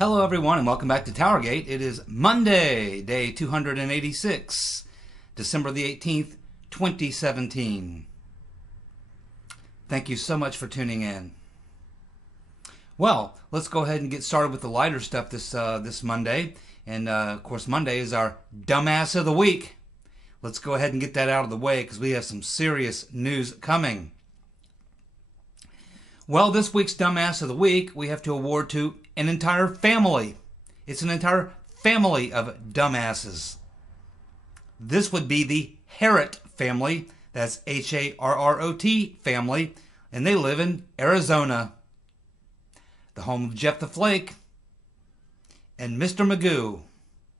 Hello everyone and welcome back to TowerGate. It is Monday, day 286, December the 18th, 2017. Thank you so much for tuning in. Well, let's go ahead and get started with the lighter stuff this Monday. And of course Monday is our Dumbass of the Week. Let's go ahead and get that out of the way because we have some serious news coming. Well, this week's Dumbass of the Week we have to award to an entire family. It's an entire family of dumbasses. This would be the Harrot family. That's Harrot family. And they live in Arizona. The home of Jeff the Flake and Mr. Magoo,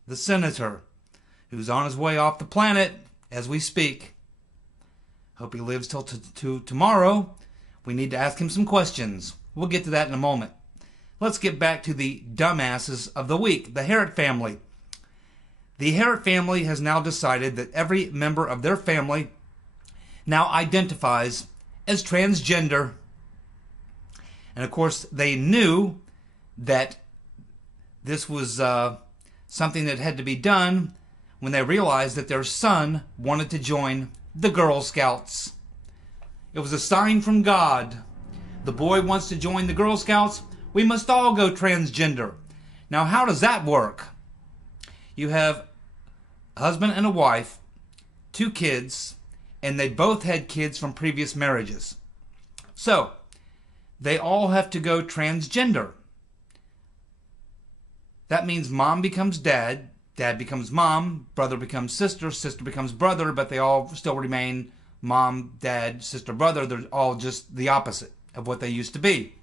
the senator, who's on his way off the planet as we speak. Hope he lives till tomorrow. We need to ask him some questions. We'll get to that in a moment. Let's get back to the dumbasses of the week, the Harrot family. The Harrot family has now decided that every member of their family now identifies as transgender. And of course, they knew that this was something that had to be done when they realized that their son wanted to join the Girl Scouts. It was a sign from God. The boy wants to join the Girl Scouts. We must all go transgender. Now, how does that work? You have a husband and a wife, 2 kids, and they both had kids from previous marriages. So, they all have to go transgender. That means mom becomes dad, dad becomes mom, brother becomes sister, sister becomes brother, but they all still remain mom, dad, sister, brother. They're all just the opposite of what they used to be.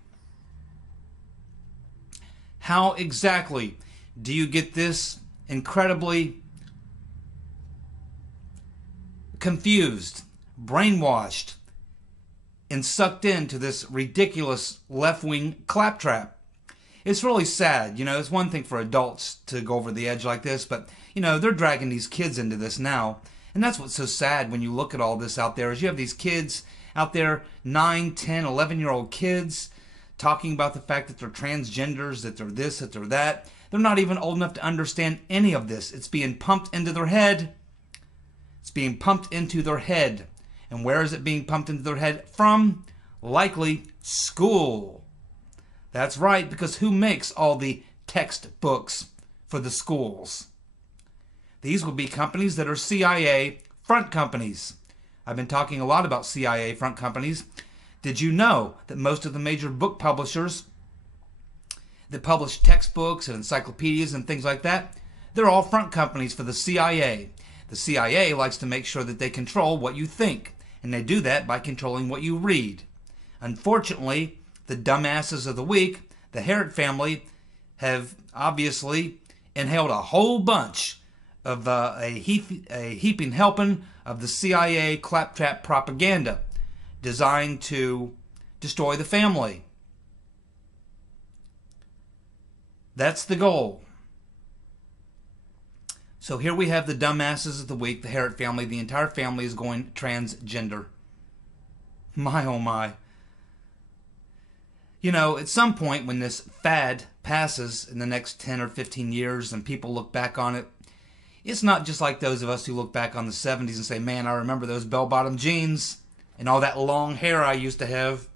How exactly do you get this incredibly confused, brainwashed, and sucked into this ridiculous left-wing claptrap? It's really sad. You know, it's one thing for adults to go over the edge like this, but, you know, they're dragging these kids into this now. And that's what's so sad when you look at all this out there, is you have these kids out there, 9, 10, 11-year-old kids, talking about the fact that they're transgenders, that they're this, that they're that. They're not even old enough to understand any of this. It's being pumped into their head. It's being pumped into their head. And where is it being pumped into their head from? Likely school. That's right, because who makes all the textbooks for the schools? These will be companies that are CIA front companies. I've been talking a lot about CIA front companies. Did you know that most of the major book publishers that publish textbooks and encyclopedias and things like that, they're all front companies for the CIA. The CIA likes to make sure that they control what you think, and they do that by controlling what you read. Unfortunately, the dumbasses of the week, the Harrot family, have obviously inhaled a whole bunch of a heaping helping of the CIA claptrap propaganda designed to destroy the family. That's the goal. So here we have the dumbasses of the week, the Harrot family. The entire family is going transgender. My oh my. You know, at some point when this fad passes in the next 10 or 15 years and people look back on it, it's not just like those of us who look back on the 70s and say, man, I remember those bell-bottom jeans and all that long hair I used to have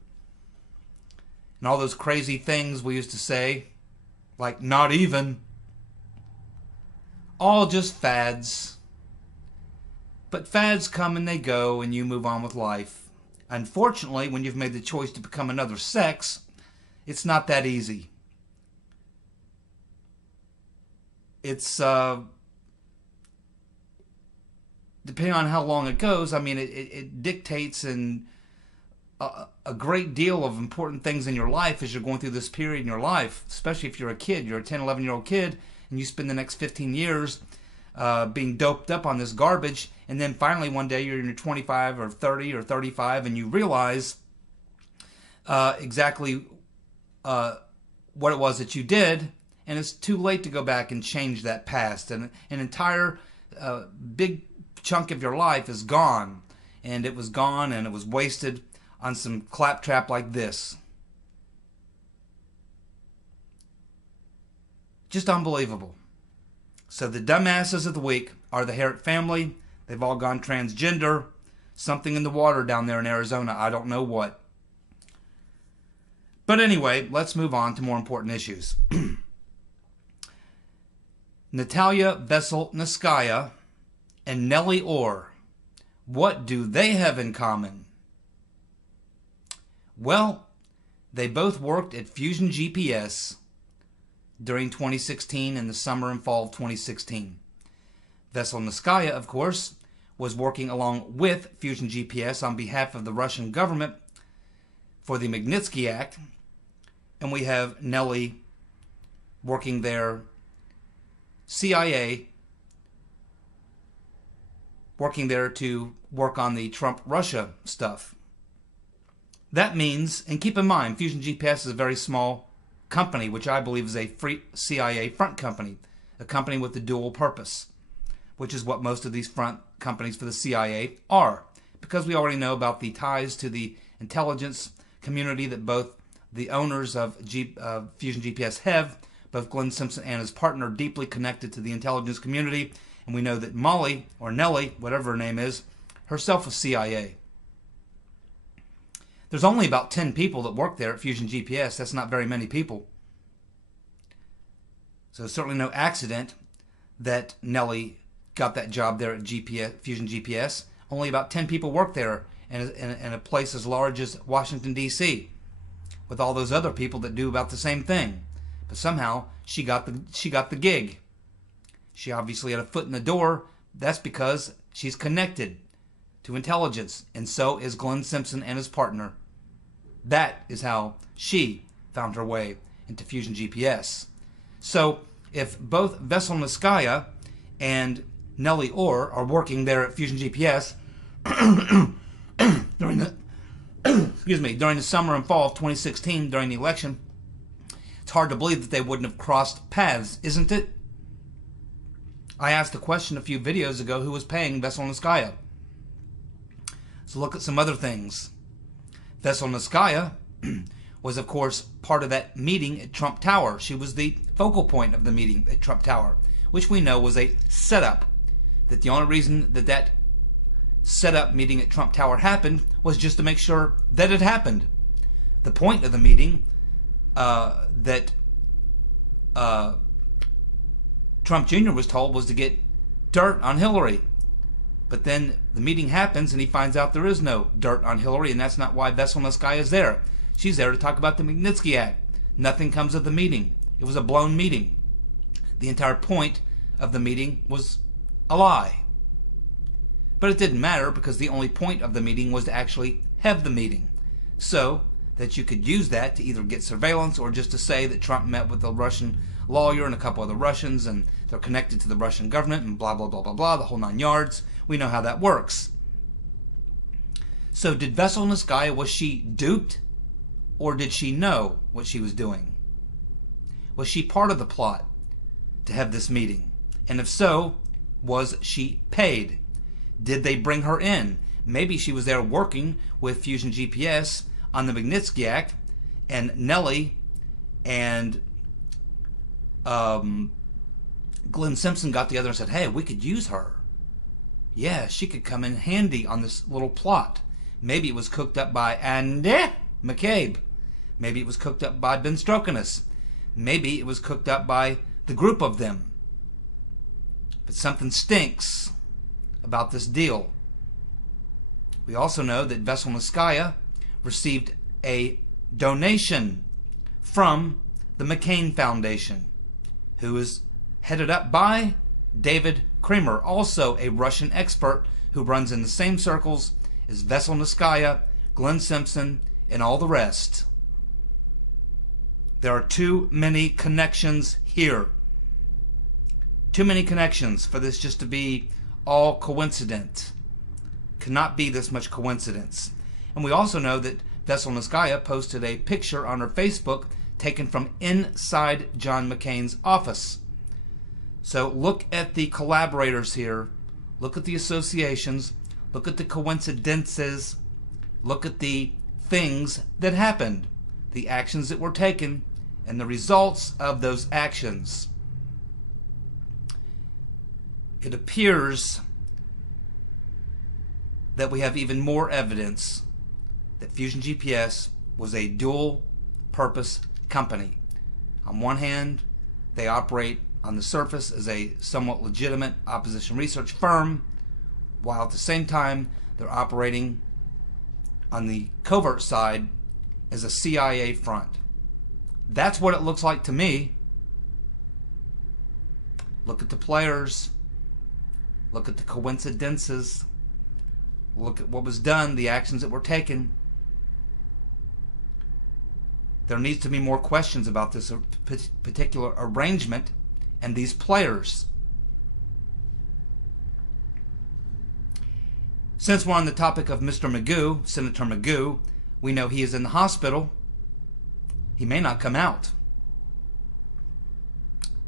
and all those crazy things we used to say, like not even. All just fads. But fads come and they go and you move on with life. Unfortunately, when you've made the choice to become another sex, it's not that easy. It's, depending on how long it goes, I mean, it dictates in a great deal of important things in your life as you're going through this period in your life, especially if you're a kid. You're a 10, 11-year-old kid, and you spend the next 15 years being doped up on this garbage, and then finally one day you're in your 25 or 30 or 35, and you realize exactly what it was that you did, and it's too late to go back and change that past. And an entire big chunk of your life is gone, and it was gone and it was wasted on some claptrap like this. Just unbelievable. So the dumbasses of the week are the Herrick family. They've all gone transgender. Something in the water down there in Arizona. I don't know what. But anyway, let's move on to more important issues. Natalia Veselnitskaya and Nellie Ohr. What do they have in common? Well, they both worked at Fusion GPS during 2016 and the summer and fall of 2016. Veselnitskaya, of course, was working along with Fusion GPS on behalf of the Russian government for the Magnitsky Act. And we have Nellie working there, CIA, working there to work on the Trump-Russia stuff. That means, and keep in mind, Fusion GPS is a very small company, which I believe is a free CIA front company, a company with a dual purpose, which is what most of these front companies for the CIA are, because we already know about the ties to the intelligence community that both the owners of Fusion GPS have, both Glenn Simpson and his partner, deeply connected to the intelligence community, and we know that Molly, or Nellie, whatever her name is, herself was CIA. There's only about 10 people that work there at Fusion GPS. That's not very many people. So it's certainly no accident that Nellie got that job there at Fusion GPS. Only about 10 people work there in a place as large as Washington, D.C., with all those other people that do about the same thing. But somehow she got the gig. She obviously had a foot in the door. That's because she's connected to intelligence, and so is Glenn Simpson and his partner. That is how she found her way into Fusion GPS. So if both Veselnitskaya and Nellie Ohr are working there at Fusion GPS during the summer and fall of 2016 during the election, it's hard to believe that they wouldn't have crossed paths, isn't it? I asked the question a few videos ago, who was paying Veselnitskaya? So look at some other things. Veselnitskaya was, of course, part of that meeting at Trump Tower. She was the focal point of the meeting at Trump Tower, which we know was a setup. That the only reason that setup meeting at Trump Tower happened was just to make sure that it happened. The point of the meeting that Trump Jr. was told was to get dirt on Hillary. But then the meeting happens and he finds out there is no dirt on Hillary, and that's not why Veselnitskaya is there. She's there to talk about the Magnitsky Act. Nothing comes of the meeting. It was a blown meeting. The entire point of the meeting was a lie. But it didn't matter because the only point of the meeting was to actually have the meeting, so that you could use that to either get surveillance or just to say that Trump met with a Russian lawyer and a couple other Russians and they're connected to the Russian government and blah, blah, blah, blah, blah, the whole 9 yards. We know how that works. So did Veselnitskaya, was she duped, or did she know what she was doing? Was she part of the plot to have this meeting? And if so, was she paid? Did they bring her in? Maybe she was there working with Fusion GPS on the Magnitsky Act, and Nellie and Glenn Simpson got together and said, hey, we could use her. Yeah, she could come in handy on this little plot. Maybe it was cooked up by Andy McCabe. Maybe it was cooked up by Ben Strokinus. Maybe it was cooked up by the group of them. But something stinks about this deal. We also know that Veselnitskaya received a donation from the McCain Foundation, who is headed up by David Kramer, also a Russian expert who runs in the same circles as Veselnitskaya, Glenn Simpson, and all the rest. There are too many connections here. Too many connections for this just to be all coincident. Cannot be this much coincidence. And we also know that Veselnitskaya posted a picture on her Facebook taken from inside John McCain's office. So look at the collaborators here. Look at the associations. Look at the coincidences. Look at the things that happened. The actions that were taken and the results of those actions. it appears that we have even more evidence that Fusion GPS was a dual-purpose company. On one hand, they operate on the surface as a somewhat legitimate opposition research firm, while at the same time they're operating on the covert side as a CIA front. That's what it looks like to me. Look at the players. Look at the coincidences. Look at what was done, the actions that were taken. There needs to be more questions about this particular arrangement and these players. Since we're on the topic of Mr. Magoo, Senator Magoo, we know he is in the hospital. He may not come out.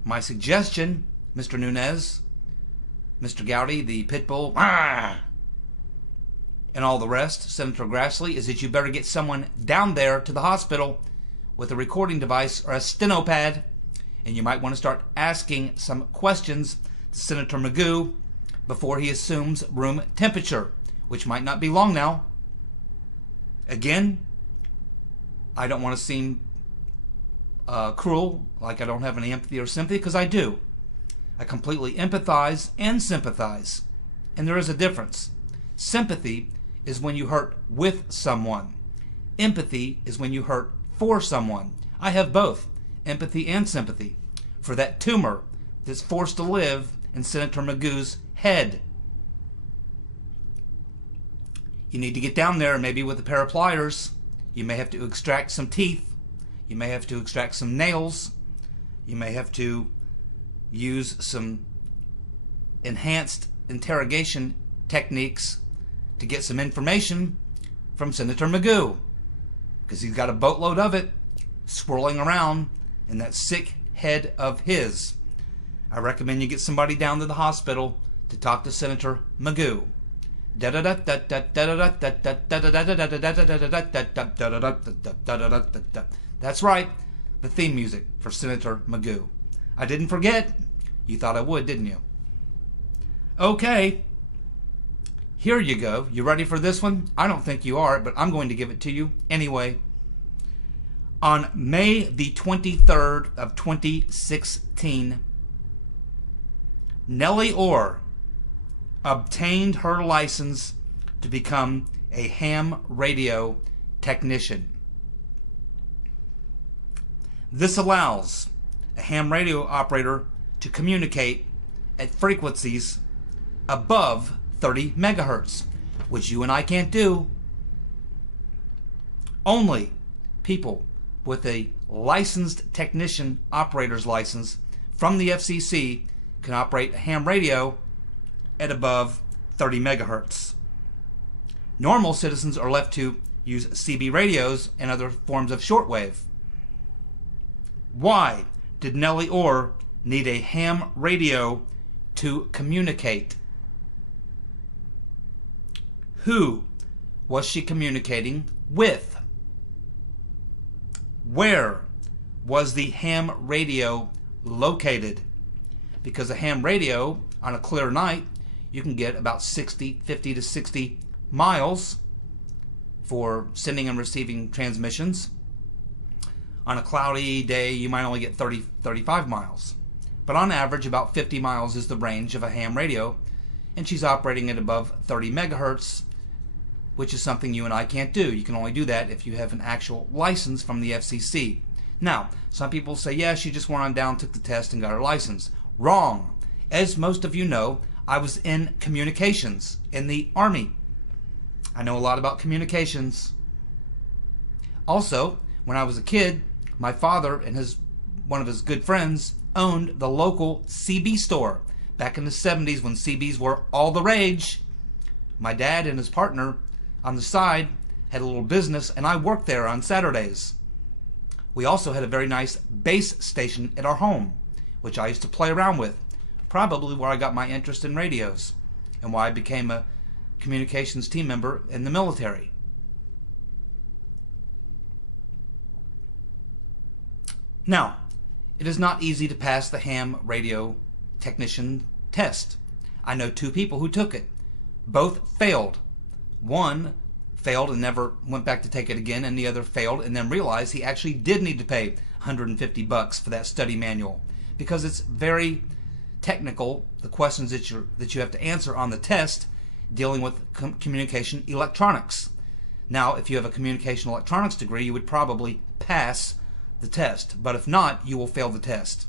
My suggestion, Mr. Nunes, Mr. Gowdy, the Pitbull, and all the rest, Senator Grassley, is that you better get someone down there to the hospital with a recording device or a stenopad, and you might want to start asking some questions to Senator Magoo before he assumes room temperature, which might not be long now. Again, I don't want to seem cruel, like I don't have any empathy or sympathy, because I do. I completely empathize and sympathize, and there is a difference. Sympathy is when you hurt with someone. Empathy is when you hurt for someone. I have both, empathy and sympathy, for that tumor that's forced to live in Senator Magoo's head. You need to get down there, maybe with a pair of pliers. You may have to extract some teeth. You may have to extract some nails. You may have to use some enhanced interrogation techniques to get some information from Senator Magoo, because he's got a boatload of it swirling around in that sick head of his. I recommend you get somebody down to the hospital to talk to Senator Magoo. That's right, the theme music for Senator Magoo. I didn't forget. You thought I would, didn't you? Okay. Here you go. You ready for this one? I don't think you are, but I'm going to give it to you anyway. On May the 23rd of 2016, Nellie Ohr obtained her license to become a ham radio technician. This allows a ham radio operator to communicate at frequencies above 30 megahertz, which you and I can't do. Only people with a licensed technician operator's license from the FCC can operate a ham radio at above 30 megahertz. Normal citizens are left to use CB radios and other forms of shortwave. Why did Nellie Ohr need a ham radio to communicate? Who was she communicating with? Where was the ham radio located? Because a ham radio on a clear night, you can get about 50 to 60 miles for sending and receiving transmissions. On a cloudy day, you might only get 35 miles. But on average, about 50 miles is the range of a ham radio, and she's operating at above 30 megahertz, which is something you and I can't do. You can only do that if you have an actual license from the FCC. Now, some people say, yeah, she just went on down, took the test, and got her license. Wrong. As most of you know, I was in communications in the Army. I know a lot about communications. Also, when I was a kid, my father and one of his good friends owned the local CB store back in the 70s when CBs were all the rage. My dad and his partner on the side had a little business, and I worked there on Saturdays. We also had a very nice base station at our home, which I used to play around with, probably where I got my interest in radios and why I became a communications team member in the military. Now, it is not easy to pass the ham radio technician test. I know 2 people who took it. Both failed. One failed and never went back to take it again, and the other failed and then realized he actually did need to pay $150 for that study manual, because it's very technical, the questions that you have to answer on the test dealing with communication electronics. Now, if you have a communication electronics degree, you would probably pass the test, but if not, you will fail the test.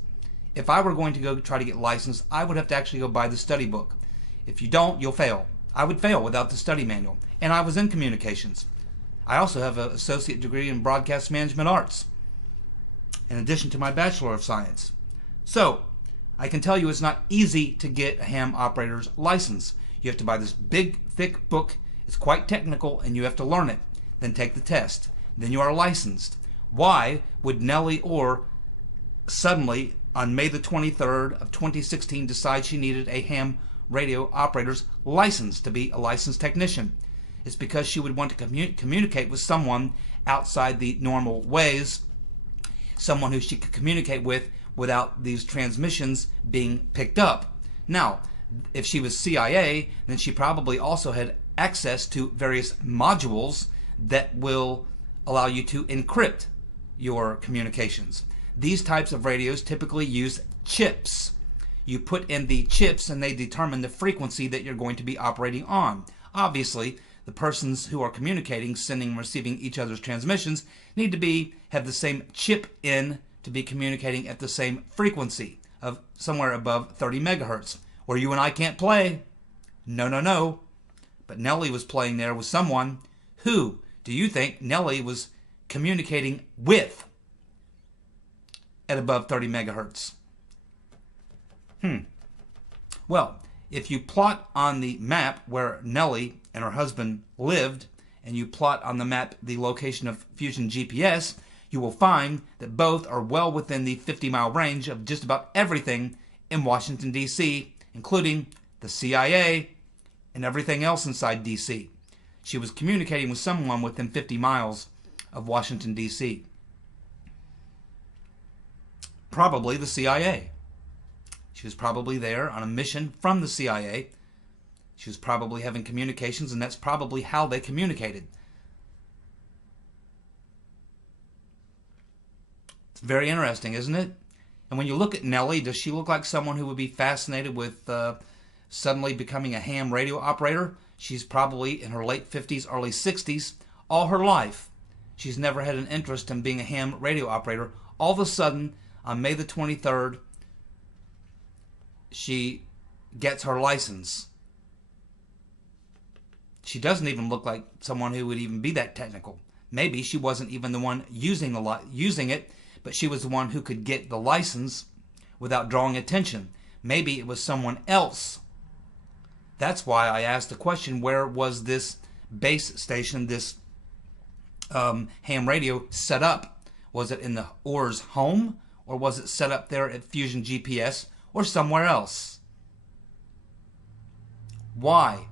If I were going to go try to get licensed, I would have to actually go buy the study book. If you don't, you'll fail. I would fail without the study manual. And I was in communications. I also have an associate degree in broadcast management arts, in addition to my Bachelor of Science. So, I can tell you it's not easy to get a ham operator's license. You have to buy this big, thick book. It's quite technical, and you have to learn it. Then take the test. Then you are licensed. Why would Nellie Ohr suddenly, on May the 23rd of 2016, decide she needed a ham radio operator's license to be a licensed technician? It's because she would want to communicate with someone outside the normal ways, someone who she could communicate with without these transmissions being picked up. Now, if she was CIA, then she probably also had access to various modules that will allow you to encrypt your communications. These types of radios typically use chips. You put in the chips and they determine the frequency that you're going to be operating on. Obviously, the persons who are communicating, sending and receiving each other's transmissions need to have the same chip in to be communicating at the same frequency of somewhere above 30 megahertz, where you and I can't play. No. But Nellie was playing there with someone. Who do you think Nellie was communicating with at above 30 megahertz? Well, if you plot on the map where Nellie and her husband lived, and you plot on the map the location of Fusion GPS, you will find that both are well within the 50-mile range of just about everything in Washington, D.C., including the CIA and everything else inside D.C. She was communicating with someone within 50 miles of Washington, D.C. Probably the CIA. She was probably there on a mission from the CIA. She was probably having communications, and that's probably how they communicated. It's very interesting, isn't it? And when you look at Nellie, does she look like someone who would be fascinated with suddenly becoming a ham radio operator? She's probably in her late 50s, early 60s. All her life, she's never had an interest in being a ham radio operator. All of a sudden, on May the 23rd, she gets her license. She doesn't even look like someone who would even be that technical. Maybe she wasn't even the one using it, but she was the one who could get the license without drawing attention. Maybe it was someone else. That's why I asked the question, where was this base station, this ham radio set up? Was it in the Ohr's home, or was it set up there at Fusion GPS, or somewhere else? Why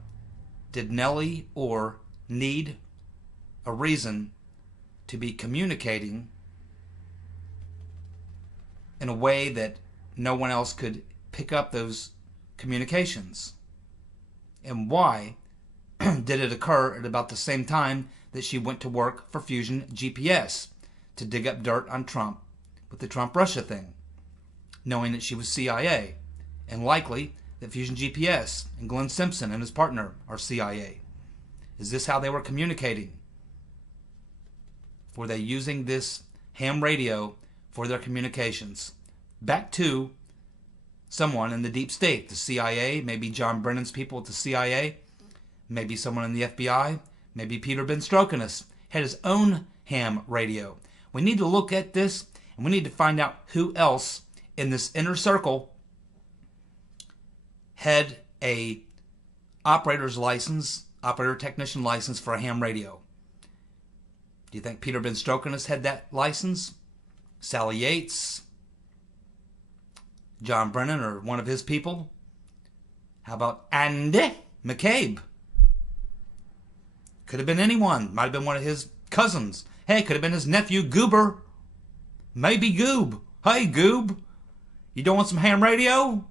did Nellie Ohr need a reason to be communicating in a way that no one else could pick up those communications? And why did it occur at about the same time that she went to work for Fusion GPS to dig up dirt on Trump with the Trump-Russia thing, knowing that she was CIA, and likely that Fusion GPS and Glenn Simpson and his partner are CIA? Is this how they were communicating? Were they using this ham radio for their communications? Back to someone in the deep state, the CIA, maybe John Brennan's people at the CIA, maybe someone in the FBI, maybe Peter Ben Strokinus had his own ham radio. We need to look at this, and we need to find out who else in this inner circle had a operator's license, operator technician license for a ham radio. Do you think Peter Ben Strokinus had that license? Sally Yates? John Brennan or one of his people? How about Andy McCabe? Could have been anyone. Might have been one of his cousins. Hey, could have been his nephew Goober. Maybe Goob. Hey, Goob. You don't want some ham radio?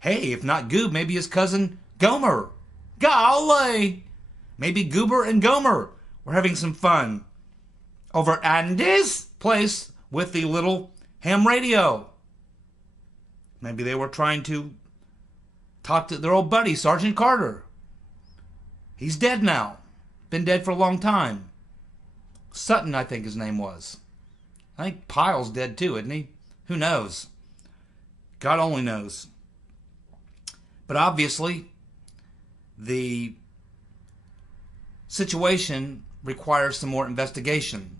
Hey, if not Goob, maybe his cousin Gomer. Golly! Maybe Goober and Gomer were having some fun over at Andy's place with the little ham radio. Maybe they were trying to talk to their old buddy, Sergeant Carter. He's dead now. Been dead for a long time. Sutton, I think his name was. I think Pyle's dead too, isn't he? Who knows? God only knows. But obviously, the situation requires some more investigation.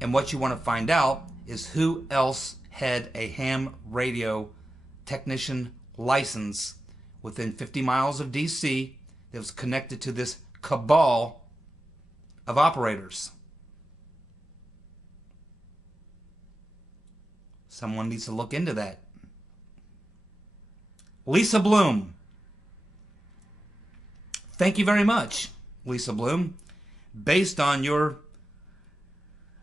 And what you want to find out is who else had a ham radio technician license within 50 miles of D.C. that was connected to this cabal of operators. Someone needs to look into that. Lisa Bloom. Thank you very much, Lisa Bloom. Based on your...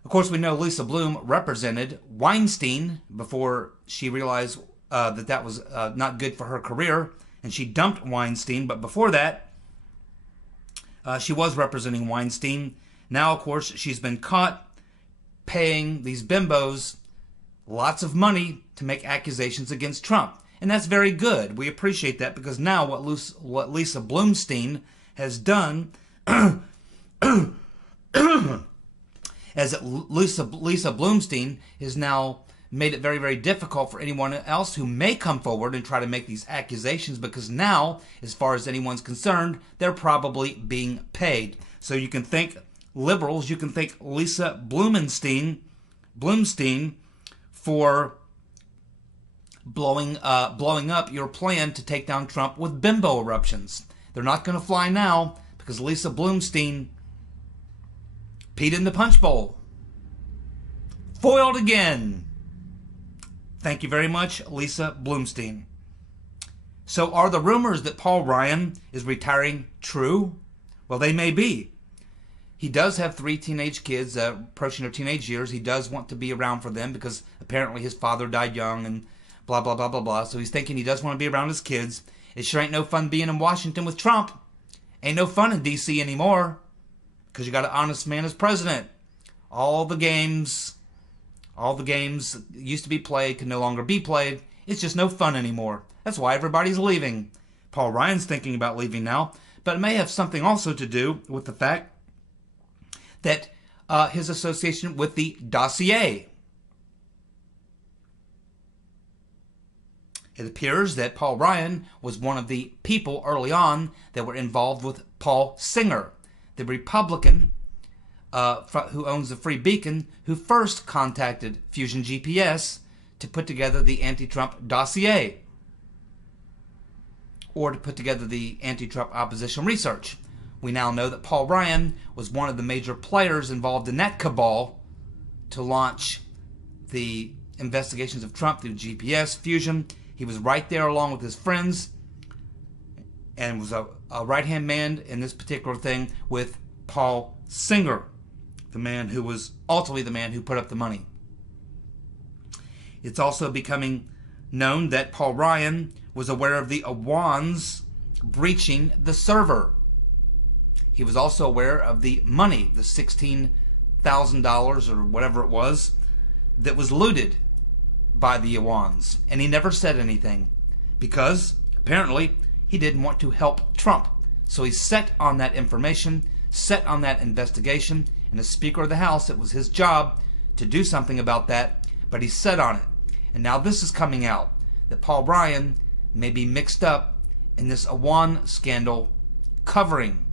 Of course, we know Lisa Bloom represented Weinstein before she realized that was not good for her career, and she dumped Weinstein. But before that, she was representing Weinstein. Now, of course, she's been caught paying these bimbos lots of money to make accusations against Trump. And that's very good. We appreciate that, because now what Lisa Bloomstein has done, as Lisa Bloomstein has now made it very, very difficult for anyone else who may come forward and try to make these accusations, because now, as far as anyone's concerned, they're probably being paid. So you can thank liberals, you can thank Lisa Bloomstein for blowing up your plan to take down Trump with bimbo eruptions. They're not going to fly now, because Lisa Bloomstein peed in the punch bowl. Foiled again. Thank you very much, Lisa Bloomstein. So are the rumors that Paul Ryan is retiring true? Well, they may be. He does have 3 teenage kids approaching their teenage years. He does want to be around for them, because apparently his father died young and blah, blah, blah, blah, blah. So he's thinking he does want to be around his kids. It sure ain't no fun being in Washington with Trump. Ain't no fun in D.C. anymore, because you got an honest man as president. All the games used to be played can no longer be played. It's just no fun anymore. That's why everybody's leaving. Paul Ryan's thinking about leaving now, but it may have something also to do with the fact that his association with the dossier. It appears that Paul Ryan was one of the people early on that were involved with Paul Singer, the Republican who owns the Free Beacon, who first contacted Fusion GPS to put together the anti-Trump dossier, or to put together the anti-Trump opposition research. We now know that Paul Ryan was one of the major players involved in that cabal to launch the investigations of Trump through GPS, Fusion. He was right there along with his friends, and was a right-hand man in this particular thing with Paul Singer, the man who was ultimately the man who put up the money. It's also becoming known that Paul Ryan was aware of the Awans breaching the server. He was also aware of the money, the $16,000 or whatever it was, that was looted by the Awans. And he never said anything, because apparently he didn't want to help Trump. So he set on that information, set on that investigation, and as Speaker of the House, it was his job to do something about that, but he set on it. And now this is coming out, that Paul Ryan may be mixed up in this Awan scandal, covering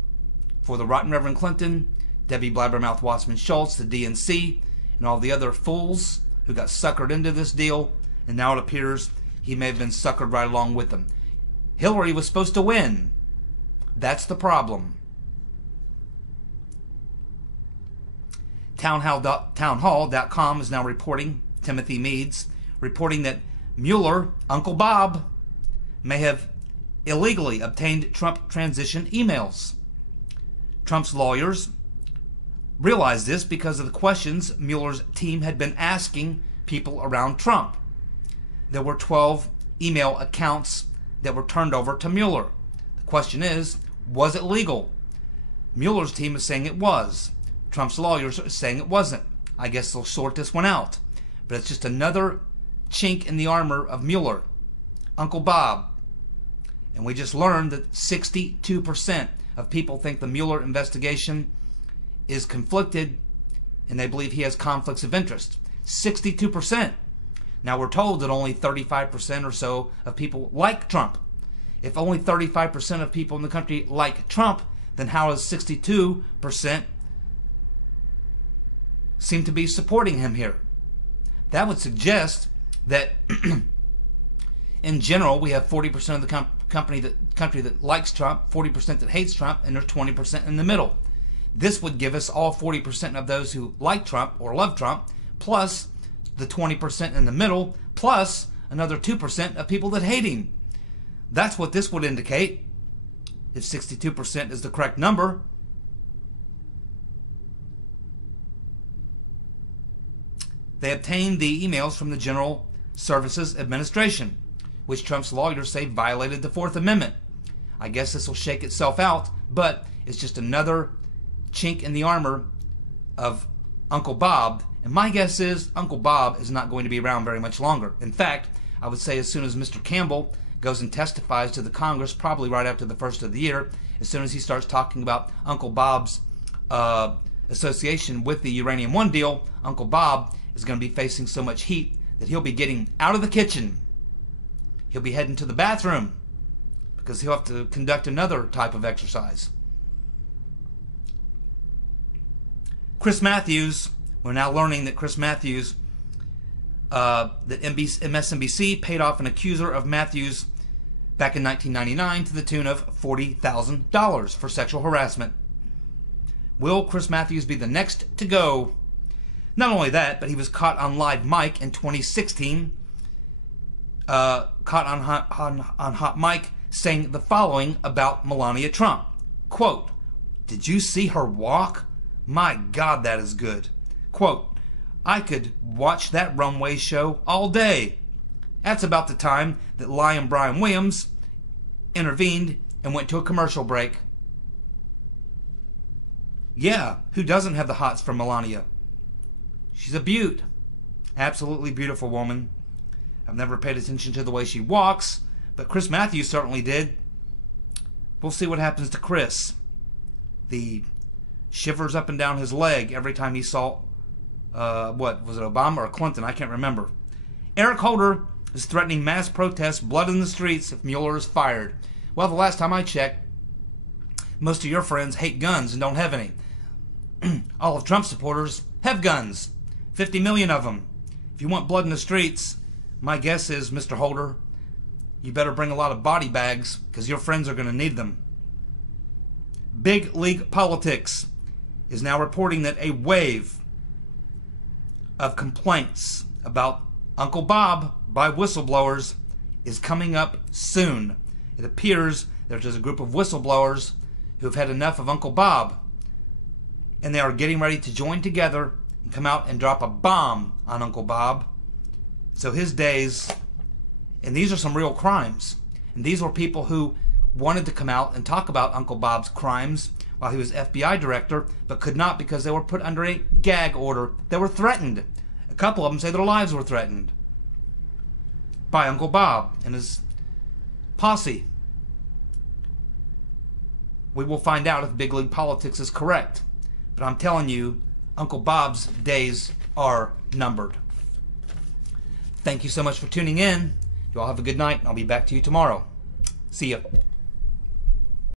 for the Rotten Reverend Clinton, Debbie Blabbermouth Wasserman Schultz, the DNC, and all the other fools who got suckered into this deal. And now it appears he may have been suckered right along with them. Hillary was supposed to win. That's the problem. Townhall.com is now reporting, Timothy Meads, reporting that Mueller, Uncle Bob, may have illegally obtained Trump transition emails. Trump's lawyers realized this because of the questions Mueller's team had been asking people around Trump. There were 12 email accounts that were turned over to Mueller. The question is, was it legal? Mueller's team is saying it was. Trump's lawyers are saying it wasn't. I guess they'll sort this one out. But it's just another chink in the armor of Mueller. Uncle Bob. And we just learned that 62% of people think the Mueller investigation is conflicted and they believe he has conflicts of interest. 62%. Now we're told that only 35% or so of people like Trump. If only 35% of people in the country like Trump, then how does 62% seem to be supporting him here? That would suggest that in general we have 40% of the country that likes Trump, 40% that hates Trump, and there's 20% in the middle. This would give us all 40% of those who like Trump or love Trump, plus the 20% in the middle, plus another 2% of people that hate him. That's what this would indicate, if 62% is the correct number. They obtained the emails from the General Services Administration, which Trump's lawyers say violated the Fourth Amendment. I guess this will shake itself out, but it's just another chink in the armor of Uncle Bob. And my guess is Uncle Bob is not going to be around very much longer. In fact, I would say as soon as Mr. Campbell goes and testifies to the Congress, probably right after the first of the year, as soon as he starts talking about Uncle Bob's association with the Uranium One deal, Uncle Bob is going to be facing so much heat that he'll be getting out of the kitchen. He'll be heading to the bathroom because he'll have to conduct another type of exercise. Chris Matthews, we're now learning that Chris Matthews, that MSNBC paid off an accuser of Matthews back in 1999 to the tune of $40,000 for sexual harassment. Will Chris Matthews be the next to go? Not only that, but he was caught on live mic in 2016, caught on hot mic saying the following about Melania Trump. Quote, "Did you see her walk? My God, that is good." Quote, "I could watch that runway show all day." That's about the time that Lion Brian Williams intervened and went to a commercial break. Yeah, who doesn't have the hots for Melania? She's a beaut. Absolutely beautiful woman. I've never paid attention to the way she walks, but Chris Matthews certainly did. We'll see what happens to Chris. The shivers up and down his leg every time he saw, what, was it Obama or Clinton? I can't remember. Eric Holder is threatening mass protests, blood in the streets if Mueller is fired. Well, the last time I checked, most of your friends hate guns and don't have any. All of Trump's supporters have guns. 50 million of them. If you want blood in the streets, my guess is, Mr. Holder, you better bring a lot of body bags because your friends are going to need them. Big League Politics is now reporting that a wave of complaints about Uncle Bob by whistleblowers is coming up soon. It appears there's a group of whistleblowers who've had enough of Uncle Bob, and they are getting ready to join together and come out and drop a bomb on Uncle Bob. So his days, and these are some real crimes, and these were people who wanted to come out and talk about Uncle Bob's crimes while he was FBI director, but could not because they were put under a gag order. They were threatened. A couple of them say their lives were threatened by Uncle Bob and his posse. We will find out if Big League Politics is correct. But I'm telling you, Uncle Bob's days are numbered. Thank you so much for tuning in. You all have a good night, and I'll be back to you tomorrow. See ya.